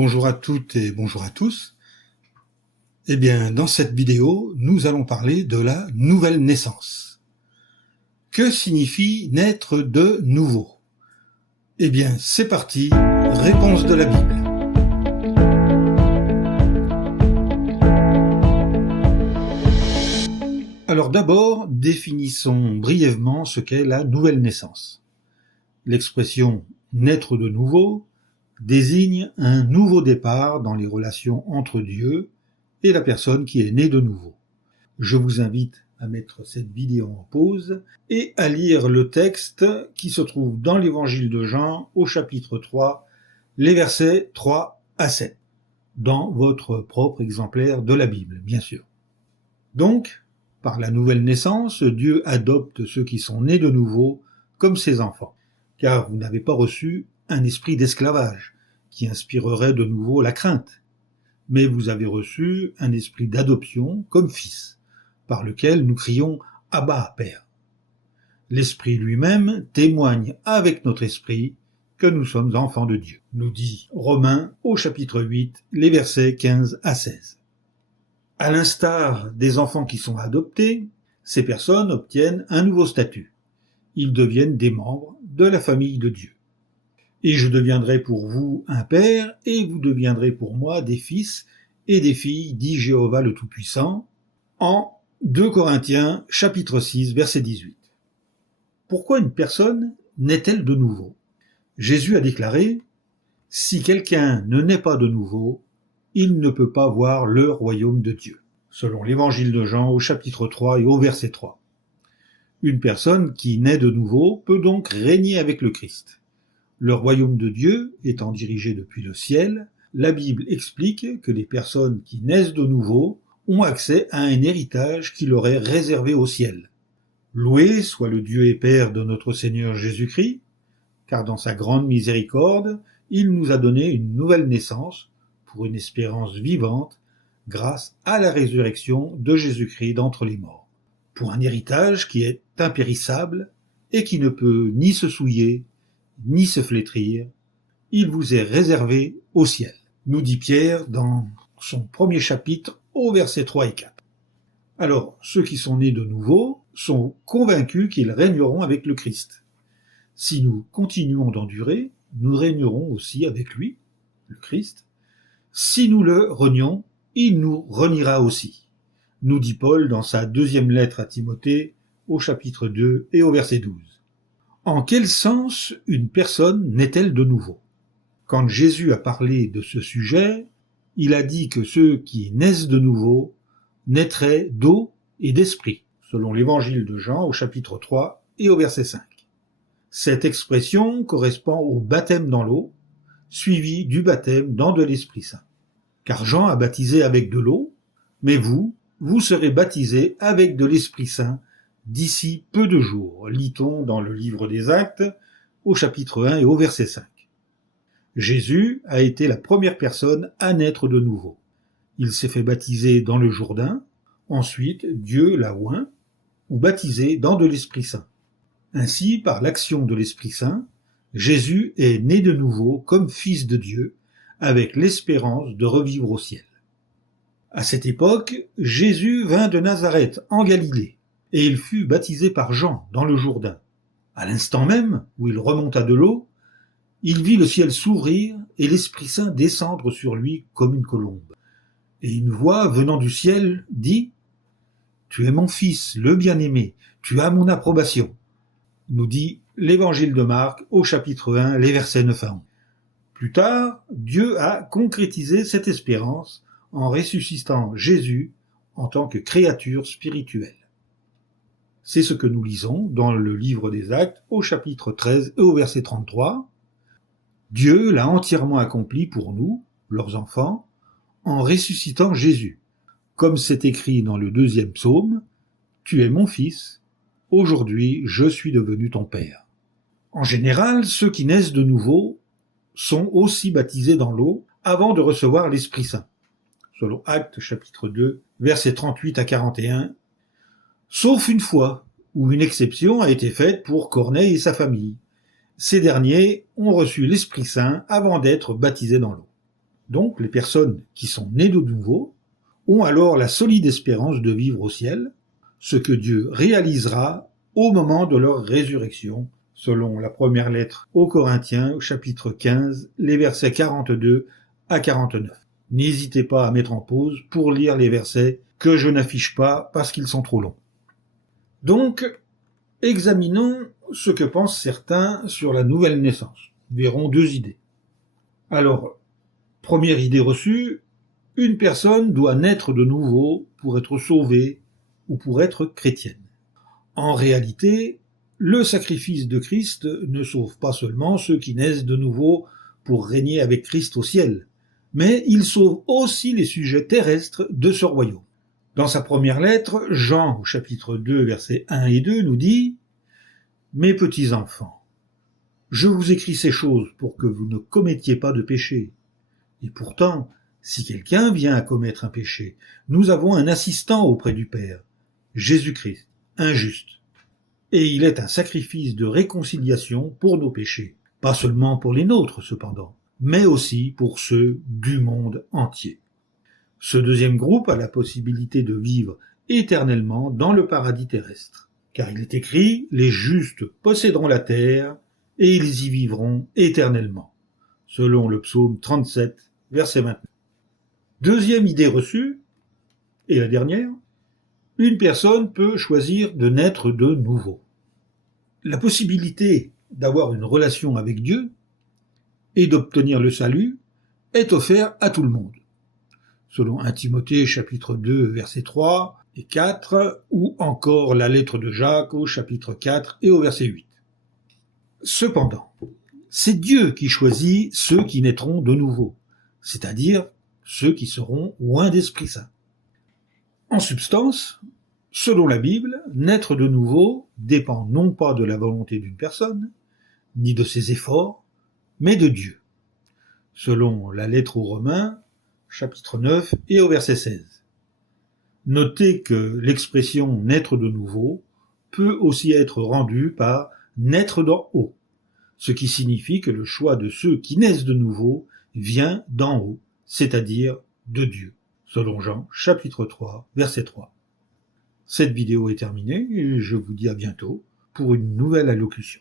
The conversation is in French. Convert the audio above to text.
Bonjour à toutes et bonjour à tous. Eh bien, dans cette vidéo, nous allons parler de la nouvelle naissance. Que signifie naître de nouveau? Eh bien, c'est parti, réponse de la Bible. Alors d'abord, définissons brièvement ce qu'est la nouvelle naissance. L'expression « naître de nouveau » désigne un nouveau départ dans les relations entre Dieu et la personne qui est née de nouveau. Je vous invite à mettre cette vidéo en pause et à lire le texte qui se trouve dans l'évangile de Jean au chapitre 3, les versets 3 à 7, dans votre propre exemplaire de la Bible, bien sûr. Donc, par la nouvelle naissance, Dieu adopte ceux qui sont nés de nouveau comme ses enfants, car vous n'avez pas reçu un esprit d'esclavage qui inspirerait de nouveau la crainte, mais vous avez reçu un esprit d'adoption comme fils, par lequel nous crions « Abba, Père ». L'Esprit lui-même témoigne avec notre esprit que nous sommes enfants de Dieu, nous dit Romains au chapitre 8, les versets 15 à 16. À l'instar des enfants qui sont adoptés, ces personnes obtiennent un nouveau statut. Ils deviennent des membres de la famille de Dieu. Et je deviendrai pour vous un père, et vous deviendrez pour moi des fils et des filles, dit Jéhovah le Tout-Puissant, en 2 Corinthiens, chapitre 6, verset 18. Pourquoi une personne naît-elle de nouveau? Jésus a déclaré « Si quelqu'un ne naît pas de nouveau, il ne peut pas voir le royaume de Dieu », selon l'évangile de Jean au chapitre 3 et au verset 3. Une personne qui naît de nouveau peut donc régner avec le Christ. Le royaume de Dieu étant dirigé depuis le ciel, la Bible explique que les personnes qui naissent de nouveau ont accès à un héritage qui leur est réservé au ciel. Loué soit le Dieu et Père de notre Seigneur Jésus-Christ, car dans sa grande miséricorde, il nous a donné une nouvelle naissance pour une espérance vivante grâce à la résurrection de Jésus-Christ d'entre les morts, pour un héritage qui est impérissable et qui ne peut ni se souiller, ni se flétrir, il vous est réservé au ciel, nous dit Pierre dans son premier chapitre au verset 3 et 4. Alors, ceux qui sont nés de nouveau sont convaincus qu'ils régneront avec le Christ. Si nous continuons d'endurer, nous régnerons aussi avec lui, le Christ. Si nous le renions, il nous reniera aussi, nous dit Paul dans sa deuxième lettre à Timothée au chapitre 2 et au verset 12. En quel sens une personne naît-elle de nouveau? Quand Jésus a parlé de ce sujet, il a dit que ceux qui naissent de nouveau naîtraient d'eau et d'esprit, selon l'évangile de Jean au chapitre 3 et au verset 5. Cette expression correspond au baptême dans l'eau, suivi du baptême dans de l'Esprit Saint. Car Jean a baptisé avec de l'eau, mais vous serez baptisés avec de l'Esprit Saint d'ici peu de jours, lit-on dans le livre des Actes, au chapitre 1 et au verset 5. Jésus a été la première personne à naître de nouveau. Il s'est fait baptiser dans le Jourdain, ensuite Dieu l'a oint, ou baptisé dans de l'Esprit Saint. Ainsi, par l'action de l'Esprit Saint, Jésus est né de nouveau comme fils de Dieu, avec l'espérance de revivre au ciel. À cette époque, Jésus vint de Nazareth, en Galilée, et il fut baptisé par Jean dans le Jourdain. À l'instant même où il remonta de l'eau, il vit le ciel s'ouvrir et l'Esprit Saint descendre sur lui comme une colombe. Et une voix venant du ciel dit « Tu es mon fils, le bien-aimé, tu as mon approbation », nous dit l'évangile de Marc au chapitre 1, les versets 9 à 11. Plus tard, Dieu a concrétisé cette espérance en ressuscitant Jésus en tant que créature spirituelle. C'est ce que nous lisons dans le livre des Actes au chapitre 13 et au verset 33. Dieu l'a entièrement accompli pour nous, leurs enfants, en ressuscitant Jésus. Comme c'est écrit dans le 2e psaume, « Tu es mon fils, aujourd'hui je suis devenu ton père ». En général, ceux qui naissent de nouveau sont aussi baptisés dans l'eau avant de recevoir l'Esprit Saint. Selon Actes chapitre 2, versets 38 à 41, sauf une fois où une exception a été faite pour Corneille et sa famille. Ces derniers ont reçu l'Esprit Saint avant d'être baptisés dans l'eau. Donc les personnes qui sont nées de nouveau ont alors la solide espérance de vivre au ciel, ce que Dieu réalisera au moment de leur résurrection, selon la première lettre aux Corinthiens, au chapitre 15, les versets 42 à 49. N'hésitez pas à mettre en pause pour lire les versets que je n'affiche pas parce qu'ils sont trop longs. Donc, examinons ce que pensent certains sur la nouvelle naissance. Nous verrons deux idées. Alors, première idée reçue, une personne doit naître de nouveau pour être sauvée ou pour être chrétienne. En réalité, le sacrifice de Christ ne sauve pas seulement ceux qui naissent de nouveau pour régner avec Christ au ciel, mais il sauve aussi les sujets terrestres de ce royaume. Dans sa première lettre, Jean, au chapitre 2, versets 1 et 2, nous dit « Mes petits enfants, je vous écris ces choses pour que vous ne commettiez pas de péché. Et pourtant, si quelqu'un vient à commettre un péché, nous avons un assistant auprès du Père, Jésus-Christ, un juste. Et il est un sacrifice de réconciliation pour nos péchés, pas seulement pour les nôtres cependant, mais aussi pour ceux du monde entier. Ce deuxième groupe a la possibilité de vivre éternellement dans le paradis terrestre, car il est écrit « Les justes posséderont la terre et ils y vivront éternellement », selon le psaume 37, verset 29. Deuxième idée reçue, et la dernière, une personne peut choisir de naître de nouveau. La possibilité d'avoir une relation avec Dieu et d'obtenir le salut est offerte à tout le monde, selon 1 Timothée chapitre 2 versets 3 et 4, ou encore la lettre de Jacques au chapitre 4 et au verset 8. Cependant, c'est Dieu qui choisit ceux qui naîtront de nouveau, c'est-à-dire ceux qui seront loin d'Esprit Saint. En substance, selon la Bible, naître de nouveau dépend non pas de la volonté d'une personne, ni de ses efforts, mais de Dieu, selon la lettre aux Romains, chapitre 9 et au verset 16. Notez que l'expression « naître de nouveau » peut aussi être rendue par « naître d'en haut », ce qui signifie que le choix de ceux qui naissent de nouveau vient d'en haut, c'est-à-dire de Dieu, selon Jean, chapitre 3, verset 3. Cette vidéo est terminée et je vous dis à bientôt pour une nouvelle allocution.